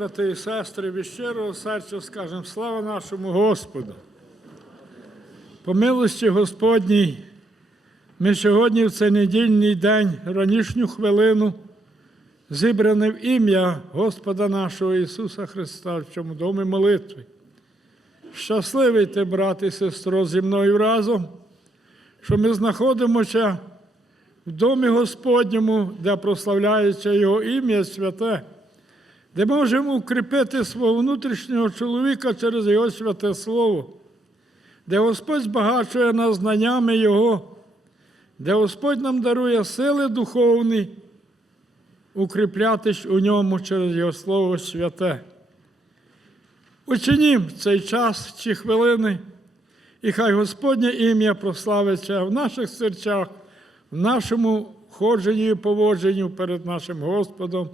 брати і сестри, від щирого серця скажемо слава нашому Господу. По милості Господній, ми сьогодні в цей недільний день, ранішню хвилину, зібрані в ім'я Господа нашого Ісуса Христа в цьому домі молитви. Щасливий ти, брат і сестро, зі мною разом, що ми знаходимося в домі Господньому, де прославляється Його ім'я святе, де можемо укріпити свого внутрішнього чоловіка через Його святе Слово, де Господь збагачує нас знаннями Його, де Господь нам дарує сили духовні, укріплятись у ньому через Його Слово святе. Учинім цей час чи хвилини, і хай Господнє ім'я прославиться в наших серцях, в нашому ходженні і поводженні перед нашим Господом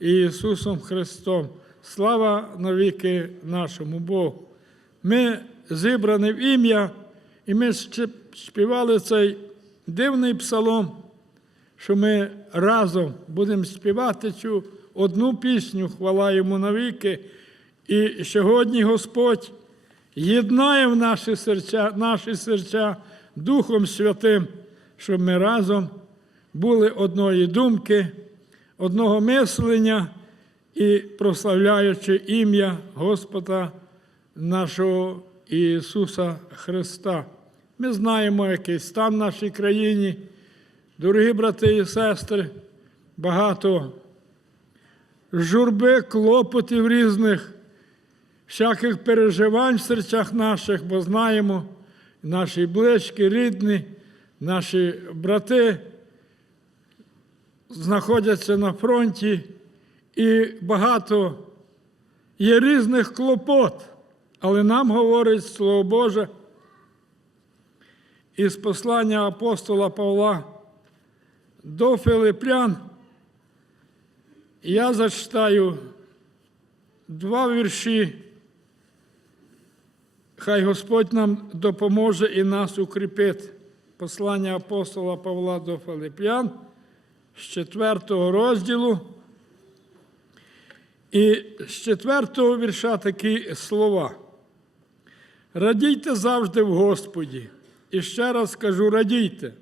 і Ісусом Христом. Слава навіки нашому Богу. Ми зібрані в ім'я, і ми співали цей дивний псалом, що ми разом будемо співати цю одну пісню, хвала йому навіки. І сьогодні Господь єднає в наші серця, наші серця Духом Святим, щоб ми разом були одної думки, одного мислення і прославляючи ім'я Господа нашого Ісуса Христа. Ми знаємо, який стан в нашій країні. Дорогі брати і сестри, багато журби, клопотів різних всяких переживань в серцях наших, бо знаємо, наші близькі, рідні, наші брати знаходяться на фронті, і багато є різних клопот, але нам говорить Слово Боже із послання апостола Павла до Филиппян. Я зачитаю два вірші. Хай Господь нам допоможе і нас укріпити. Послання апостола Павла до Филип'ян з 4 розділу. І з 4 вірша такі слова. Радійте завжди в Господі. І ще раз скажу: радійте.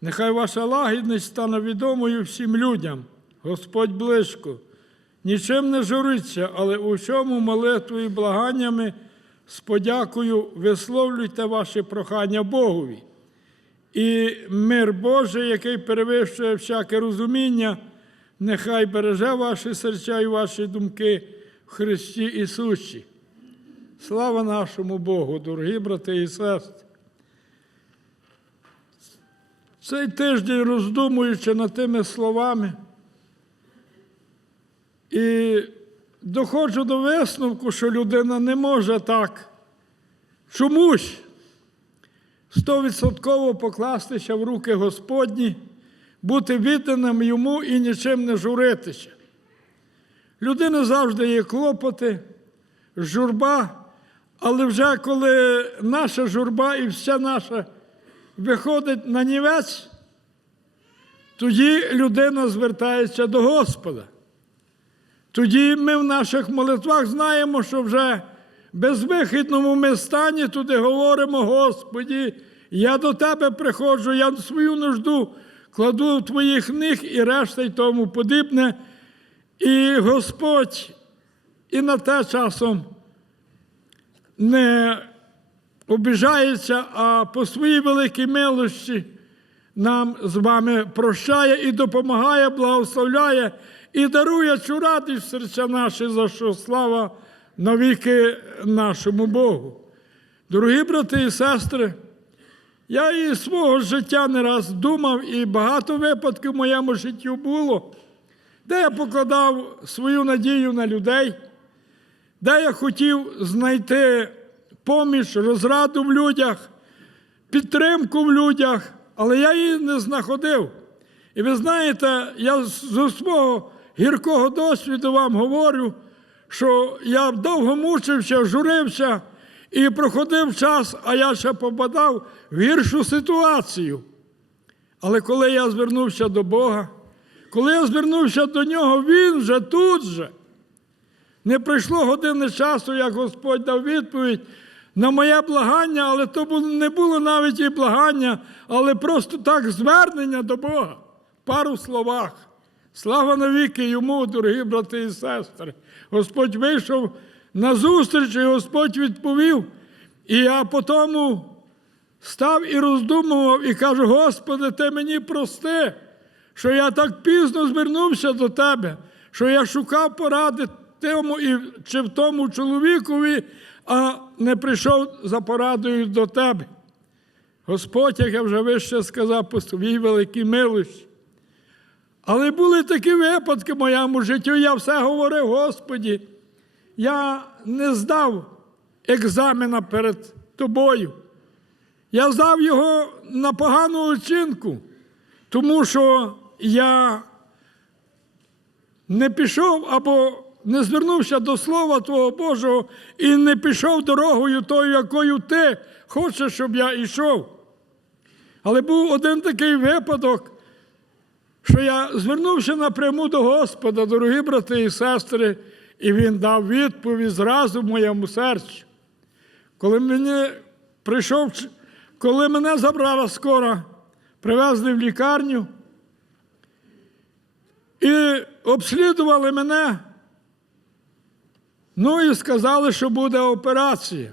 Нехай ваша лагідність стане відомою всім людям. Господь близько. Нічим не журиться, але у всьому молитвою і благаннями з подякою висловлюйте ваші прохання Богові. І мир Божий, який перевищує всяке розуміння, нехай береже ваші серця і ваші думки в Христі Ісусі. Слава нашому Богу, дорогі брати і сестри. Цей тиждень роздумуючи над тими словами, і доходжу до висновку, що людина не може так чомусь стовідсотково покластися в руки Господні, бути відданим йому і нічим не журитися. Людина завжди є клопоти, журба, але вже коли наша журба і вся наша виходить на нівець, тоді людина звертається до Господа. Тоді ми в наших молитвах знаємо, що вже безвихідному ми стані туди говоримо, Господі, я до Тебе приходжу, я свою нужду кладу в Твоїх ніг і решта й тому подібне. І Господь і на те часом не обіжається, а по своїй великій милості нам з вами прощає і допомагає, благословляє і дарує цю радість серця наші, за що слава навіки нашому Богу. Дорогі брати і сестри, я і свого життя не раз думав, і багато випадків в моєму житті було, де я покладав свою надію на людей, де я хотів знайти поміж, розраду в людях, підтримку в людях, але я її не знаходив. І ви знаєте, я з свого гіркого досвіду вам говорю, що я довго мучився, журився і проходив час, а я ще попадав в гіршу ситуацію. Але коли я звернувся до Бога, коли я звернувся до нього, Він вже тут же. Не пройшло години часу, як Господь дав відповідь на моє благання, але то не було навіть і благання, але просто так звернення до Бога. В Пару словах. Слава навіки йому, дорогі брати і сестри. Господь вийшов на зустріч, і Господь відповів. І я по тому став і роздумував, і кажу: Господи, ти мені прости, що я так пізно звернувся до тебе, що я шукав поради тому і чи в тому чоловікові, а не прийшов за порадою до тебе. Господь, як я вже вище сказав, по своїй великій милості. Але були такі випадки в моєму житті, я все говорив, Господі, я не здав екзамена перед тобою. Я здав його на погану оцінку, тому що я не пішов або не звернувся до Слова Твого Божого і не пішов дорогою тою, якою ти хочеш, щоб я йшов. Але був один такий випадок, що я звернувся напряму до Господа, дорогі брати і сестри, і Він дав відповідь зразу в моєму серці. Коли мені прийшов, коли мене забрала скоро, привезли в лікарню і обслідували мене, ну і сказали, що буде операція.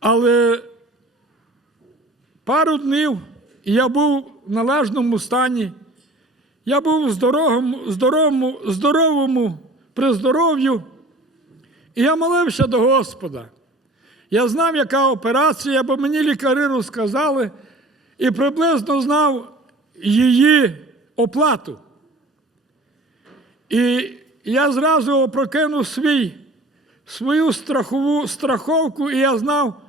Але пару днів і я був в належному стані. Я був в здоровому, здоровому, здоровому при здоров'ю, і я молився до Господа. Я знав, яка операція, бо мені лікарі розказали і приблизно знав її оплату. І я зразу опрокинув свій, свою страхову страховку, і я знав,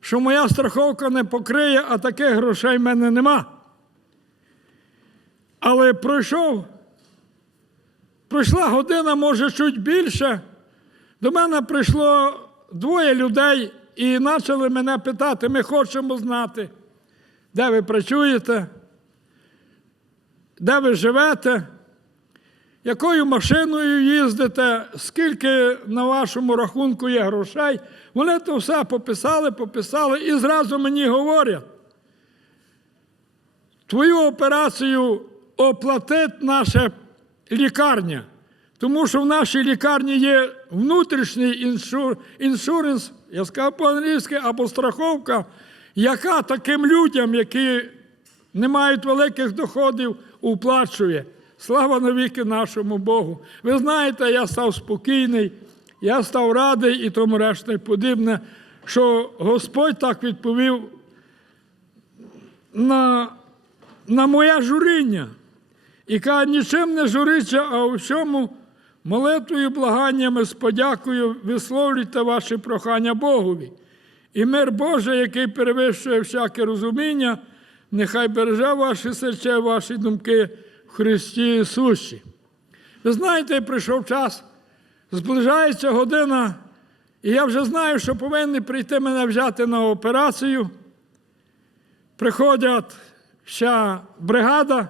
що моя страховка не покриє, а таких грошей в мене нема. Але пройшов, пройшла година, може, чуть більше. До мене прийшло двоє людей і почали мене питати: ми хочемо знати, де ви працюєте, де ви живете, якою машиною їздите, скільки на вашому рахунку є грошей. Вони то все пописали, пописали і зразу мені говорять. Твою операцію оплатить наша лікарня, тому що в нашій лікарні є внутрішній іншур, іншуренс, я сказав по-англійськи, або страховка, яка таким людям, які не мають великих доходів, уплачує. Слава навіки нашому Богу. Ви знаєте, я став спокійний, я став радий і тому решта й подібне, що Господь так відповів на, на моє журіння. І каже, нічим не журиться, а у всьому молитвою, благаннями з подякою висловлюйте ваші прохання Богові. І мир Божий, який перевищує всяке розуміння, нехай береже ваші серця, ваші думки Христі Ісусі. Ви знаєте, прийшов час, зближається година, і я вже знаю, що повинні прийти мене взяти на операцію. Приходять вся бригада,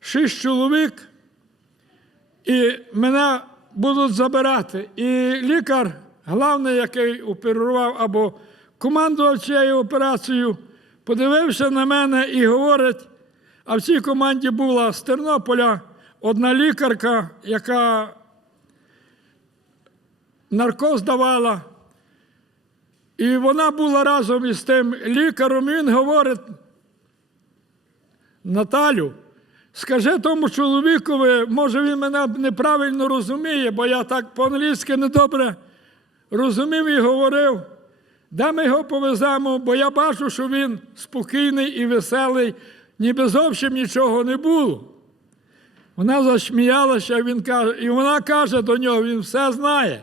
шість чоловік, і мене будуть забирати. І лікар, головний, який оперував або командував цією операцією, подивився на мене і говорить: а в цій команді була з Тернополя одна лікарка, яка наркоз давала. І вона була разом із тим лікарем. і Він говорить, Наталю, скажи тому чоловікові, може він мене неправильно розуміє, бо я так по-англійськи недобре розумів і говорив, де ми його повеземо, бо я бачу, що він спокійний і веселий, ніби зовсім нічого не було. Вона засміялася, він каже, і вона каже до нього, він все знає.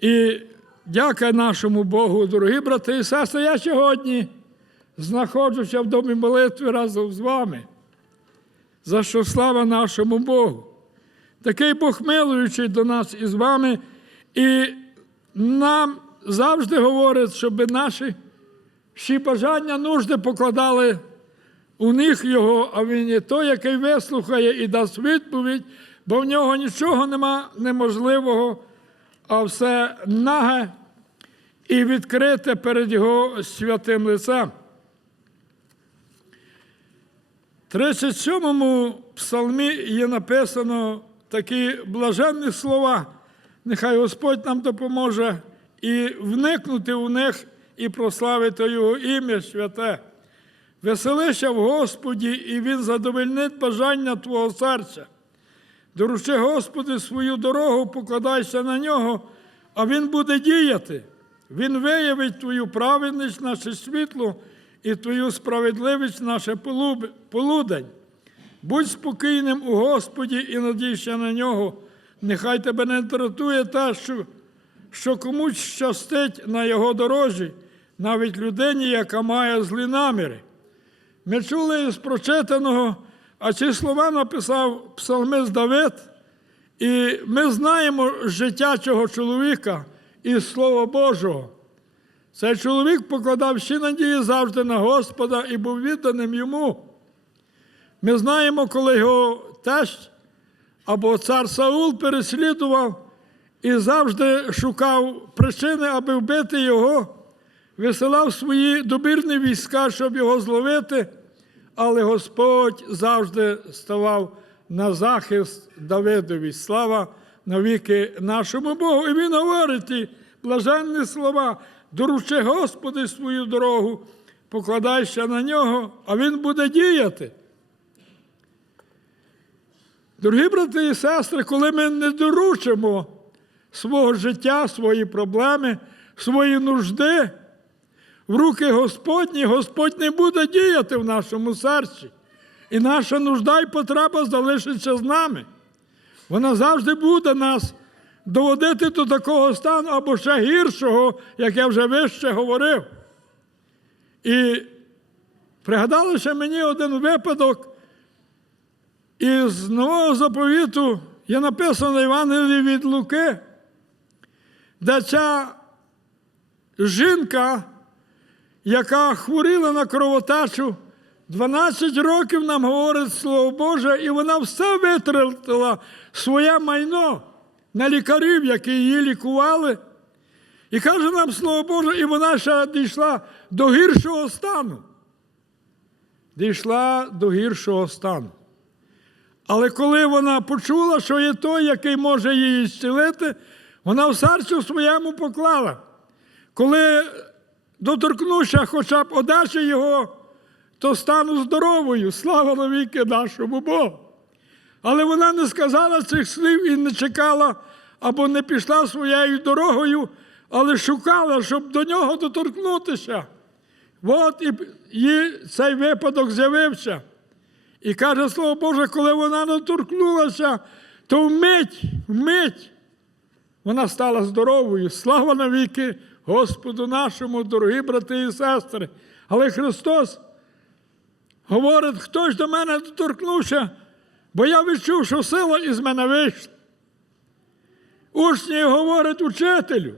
І дяка нашому Богу, дорогі брати і сестри, я сьогодні знаходжуся в домі молитви разом з вами. За що слава нашому Богу. Такий Бог милуючий до нас і з вами, і нам завжди говорить, щоб наші всі бажання нужди покладали у них Його, а Він є той, який вислухає і дасть відповідь бо в нього нічого нема неможливого, а все наге і відкрите перед Його святим лицем. 37-му псалмі є написано такі блаженні слова. Нехай Господь нам допоможе і вникнути в них і прославити Його ім'я святе. Веселися в Господі, і Він задовольнить бажання Твого серця. Доручи Господи свою дорогу, покладайся на нього, а Він буде діяти. Він виявить Твою праведність, наше світло, і Твою справедливість, наше полудень. Будь спокійним у Господі і надійся на нього. Нехай тебе не дратує те, що, що комусь щастить на його дорожі, навіть людині, яка має злі наміри. Ми чули з прочитаного, а ці слова написав псалмист Давид, і ми знаємо життя цього чоловіка із Слова Божого. Цей чоловік покладав всі надії завжди на Господа і був відданим йому. Ми знаємо, коли його тесть або цар Саул переслідував і завжди шукав причини, аби вбити його, висилав свої добірні війська, щоб його зловити, але Господь завжди ставав на захист Давидові. Слава навіки нашому Богу. І він говорить ті блаженні слова. Доручи Господи свою дорогу, покладайся на нього, а Він буде діяти. Дорогі брати і сестри, коли ми не доручимо свого життя, свої проблеми, свої нужди в руки Господні, Господь не буде діяти в нашому серці. І наша нужда і потреба залишиться з нами. Вона завжди буде нас доводити до такого стану або ще гіршого, як я вже вище говорив. І пригадалося мені один випадок. Із нового заповіту є написано Євангелії від Луки, де ця жінка, яка хворіла на кровотечу, 12 років нам говорить Слово Боже, і вона все витратила своє майно на лікарів, які її лікували. І каже нам Слово Боже, і вона ще дійшла до гіршого стану. Дійшла до гіршого стану. Але коли вона почула, що є той, який може її зцілити, вона в серцю своєму поклала. Коли доторкнуся хоча б одежі його, то стану здоровою. Слава навіки нашому Богу. Але вона не сказала цих слів і не чекала або не пішла своєю дорогою, але шукала, щоб до нього доторкнутися. От і їй цей випадок з'явився. І каже Слово Боже, коли вона доторкнулася, то вмить, вмить вона стала здоровою. Слава навіки Господу нашому, дорогі брати і сестри. Але Христос говорить, хто ж до мене доторкнувся, бо я відчув, що сила із мене вийшла. Учні говорять учителю.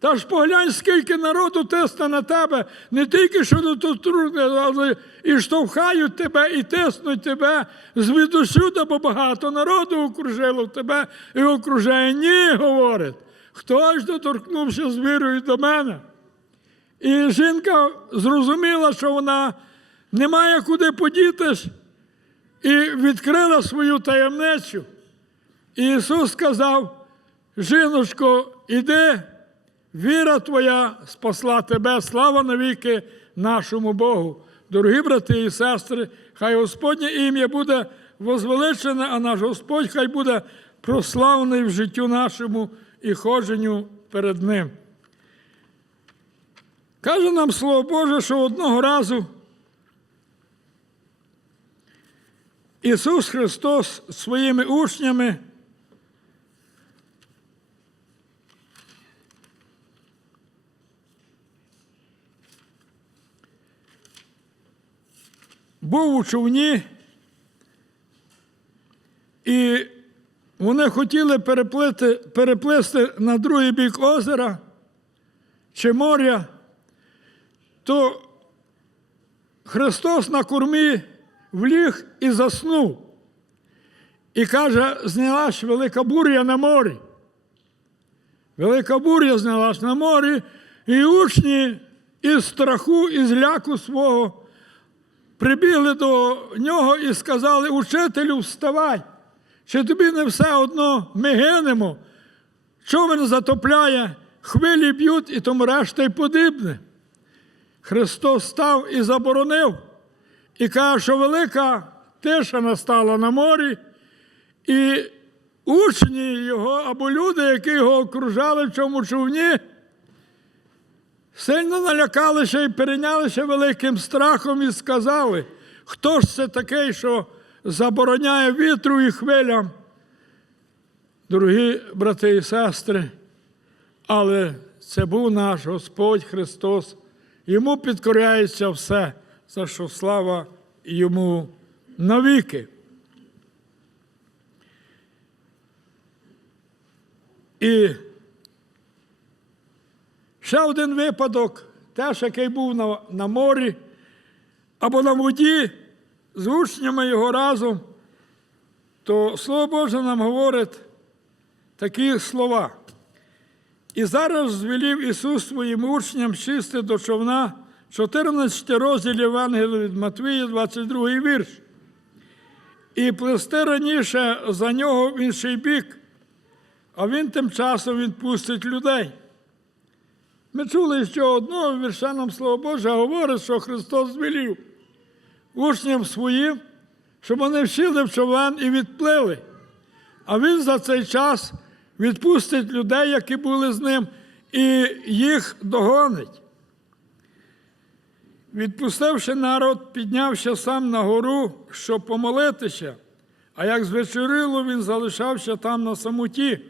Та ж поглянь, скільки народу тисне на тебе, не тільки що доторкнути, але і штовхають тебе, і тиснуть тебе звідусюди, бо багато народу окружило тебе і окружає. Ні, говорить. Хто ж доторкнувся з вірою до мене? І жінка зрозуміла, що вона не має куди подітись, і відкрила свою таємницю. І Ісус сказав: жіночко, іди. Віра твоя спасла тебе, слава навіки нашому Богу. Дорогі брати і сестри, хай Господнє ім'я буде возвеличене, а наш Господь хай буде прославлений в життю нашому і ходженню перед Ним. Каже нам Слово Боже, що одного разу Ісус Христос своїми учнями був у човні, і вони хотіли переплити, переплисти на другий бік озера чи моря, то Христос на кормі вліг і заснув. І каже, знялась велика буря на морі. Велика буря знялась на морі, і учні із страху, із ляку свого прибігли до нього і сказали: Учителю, вставай, чи тобі не все одно ми гинемо, човен затопляє, хвилі б'ють і тому решта й подібне. Христос став і заборонив, і каже, що велика тиша настала на морі, і учні його або люди, які його окружали в цьому човні, сильно налякалися і перейнялися великим страхом і сказали, хто ж це такий, що забороняє вітру і хвилям. Дорогі брати і сестри, але це був наш Господь Христос. Йому підкоряється все, за що слава йому навіки. І ще один випадок, теж який був на, на морі або на воді з учнями його разом, то Слово Боже нам говорить такі слова. І зараз звелів Ісус своїм учням чисти до човна 14 розділ Євангелія від Матвія, 22 вірш. І плести раніше за нього в інший бік, а він тим часом відпустить людей. Ми чули, що одного вірша нам Слово Боже говорить, що Христос звелів учням своїм, щоб вони вчили в човен і відплили. А Він за цей час відпустить людей, які були з ним, і їх догонить. Відпустивши народ, піднявся сам на гору, щоб помолитися, а як звечорило, він залишався там на самоті.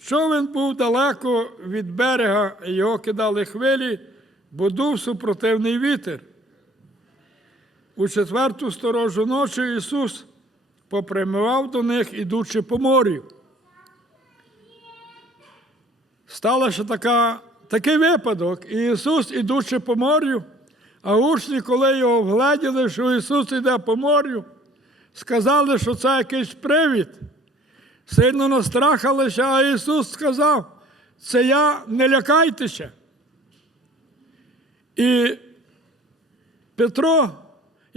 Човен був далеко від берега, його кидали хвилі, бо дув супротивний вітер. У четверту сторожу ночі Ісус попрямував до них, ідучи по морю. Сталося така, такий випадок. І Ісус, ідучи по морю, а учні, коли його вгледіли, що Ісус йде по морю, сказали, що це якийсь привід. Сильно настрахалися, а Ісус сказав, це я не лякайтеся. І Петро,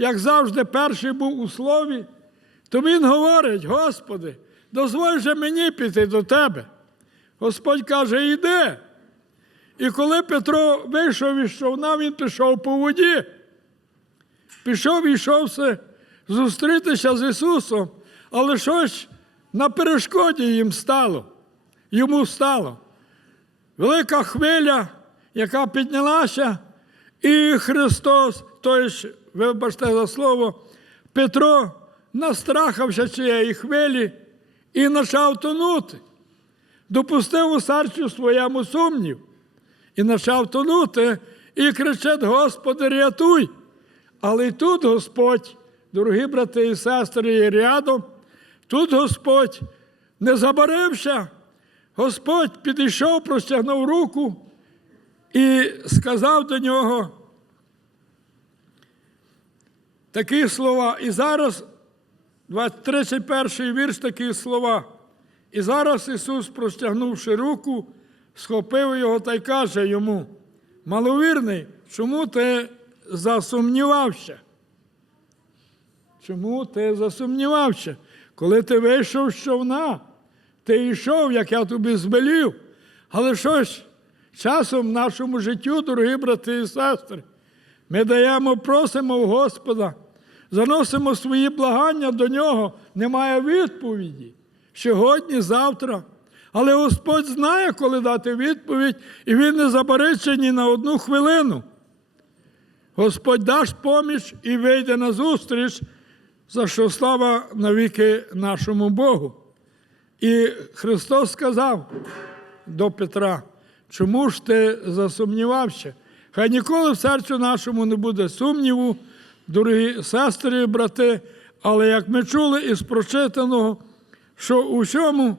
як завжди, перший був у слові, то він говорить: Господи, дозволь же мені піти до Тебе. Господь каже, йди. І коли Петро вийшов із човна, він пішов по воді. Пішов і йшов все зустрітися з Ісусом, але щось на перешкоді їм стало, йому стало. Велика хвиля, яка піднялася, і Христос, тобто, вибачте за слово, Петро настрахався цієї хвилі і почав тонути. Допустив у серцю своєму сумнів і почав тонути, і кричить: Господи, рятуй! Але й тут Господь, дорогі брати і сестри, є рядом, тут Господь не забарився, Господь підійшов, простягнув руку і сказав до нього такі слова. І зараз, 31 вірш, такі слова. І зараз Ісус, простягнувши руку, схопив його та й каже йому: маловірний, чому ти засумнівався? Чому ти засумнівався? Коли ти вийшов з човна, ти йшов, як я тобі звелів. Але що ж, часом в нашому життю, дорогі брати і сестри, ми даємо, просимо в Господа, заносимо свої благання до нього, немає відповіді. Сьогодні, завтра. Але Господь знає, коли дати відповідь, і Він не забариться ні на одну хвилину. Господь дасть поміч і вийде на зустріч, за що слава навіки нашому Богу. І Христос сказав до Петра, чому ж ти засумнівався? Хай ніколи в серцю нашому не буде сумніву, дорогі сестри і брати, але як ми чули із прочитаного, що у всьому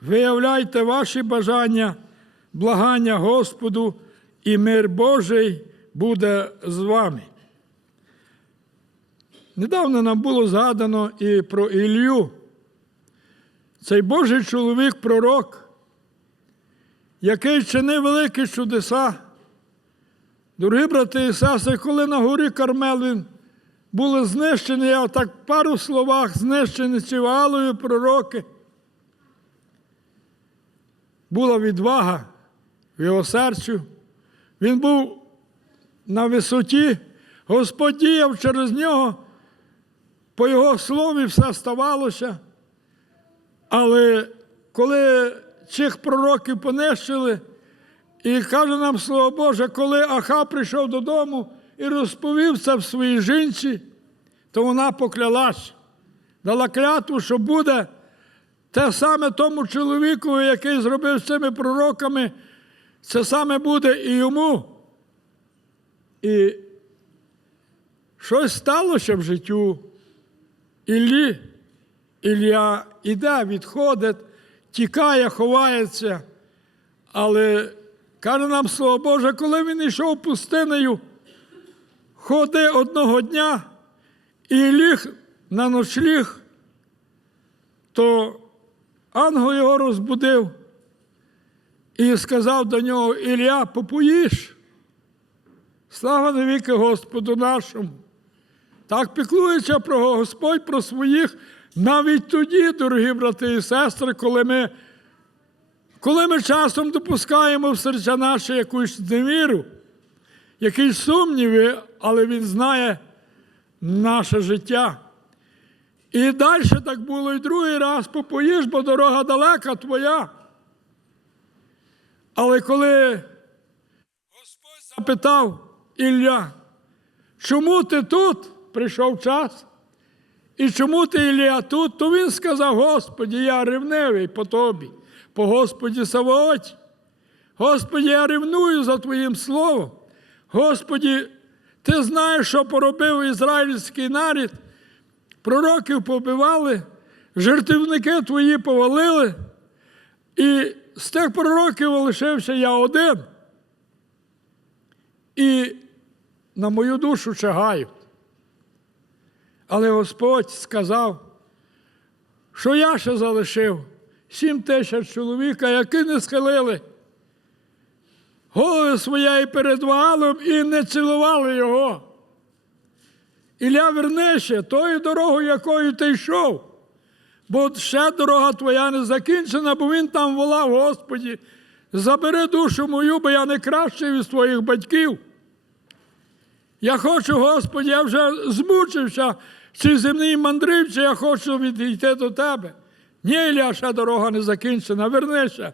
виявляйте ваші бажання, благання Господу, і мир Божий буде з вами. Недавно нам було згадано і про Ілью, цей Божий чоловік, пророк, який чинив великі чудеса. Дорогі брати і сестри, коли на горі Кармел він були знищені, я так в пару словах знищені Чивалою пророки. Була відвага в його серцю. Він був на висоті, Господь діяв через нього, по його слові все ставалося. Але коли цих пророків понищили, і каже нам Слово Боже, коли Аха прийшов додому і розповів це в своїй жінці, то вона поклялась, дала клятву, що буде те саме тому чоловіку, який зробив з цими пророками, це саме буде і йому. І щось сталося в життю Іллі. Ілля іде, відходить, тікає, ховається. Але каже нам Слово Боже, коли він йшов пустинею, ходи одного дня і ліг на ночліг, то ангел його розбудив і сказав до нього: Ілля, попоїш. Слава навіки Господу нашому. Так піклується про Господь про своїх навіть тоді, дорогі брати і сестри, коли ми, коли ми часом допускаємо в серця наші якусь невіру, якісь сумніви, але Він знає наше життя. І далі так було і другий раз попоїш, бо дорога далека твоя. Але коли Господь запитав Ілля, чому ти тут прийшов час? І чому ти Ілія тут? То він сказав: Господі, я ревнивий по тобі, по Господі Савооті. Господі, я ревную за Твоїм словом. Господі, ти знаєш, що поробив ізраїльський нарід, пророків побивали, жертівники твої повалили, і з тих пророків лишився я один. І на мою душу чагають. Але Господь сказав, що я ще залишив сім тисяч чоловіка, які не схилили голови своєї перед Ваалом і не цілували його. Ілля вернися тою дорогою, якою ти йшов, бо ще дорога твоя не закінчена, бо він там волав, Господі, забери душу мою, бо я не кращий від своїх батьків. Я хочу, Господи, я вже змучився в цій земній мандрівці, я хочу відійти до Тебе. Ні, Ілля, ще дорога не закінчена, вернися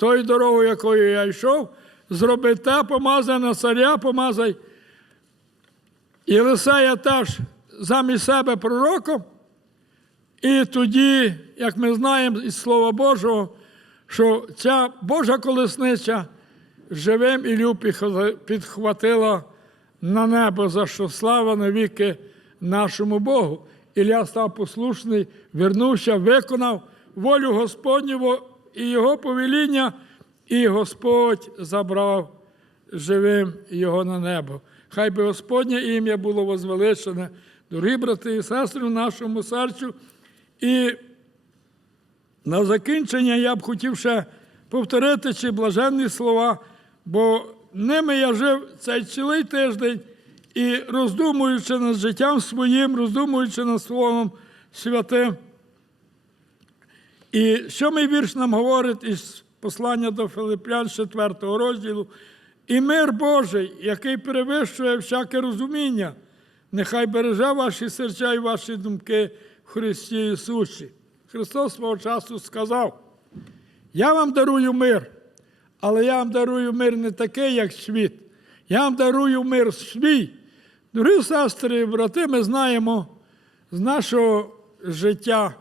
тою дорогою, якою я йшов, зроби те, помазай на царя, помазай. Єлисея теж замість себе пророком. І тоді, як ми знаємо із Слова Божого, що ця Божа колесниця живим Ілю підхватила на небо, за що слава навіки нашому Богу. Ілля став послушний, вернувся, виконав волю Господню і його повеління, і Господь забрав живим його на небо. Хай би Господнє ім'я було возвеличене, дорогі брати і сестри, в нашому серцю. І на закінчення я б хотів ще повторити ці блаженні слова, бо ними я жив цей цілий тиждень і роздумуючи над життям своїм, роздумуючи над Словом Святим. І сьомий вірш нам говорить із послання до Филиппян з 4 розділу. І мир Божий, який перевищує всяке розуміння, нехай береже ваші серця і ваші думки в Христі Ісусі. Христос свого часу сказав: Я вам дарую мир, але я вам дарую мир не такий, як світ. Я вам дарую мир свій. Дорогі сестри і брати, ми знаємо з нашого життя,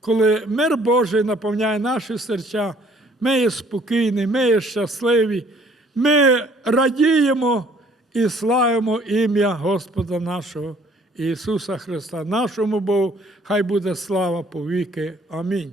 коли мир Божий наповняє наші серця, ми є спокійні, ми є щасливі, ми радіємо і славимо ім'я Господа нашого Ісуса Христа. Нашому Богу, хай буде слава повіки. Амінь.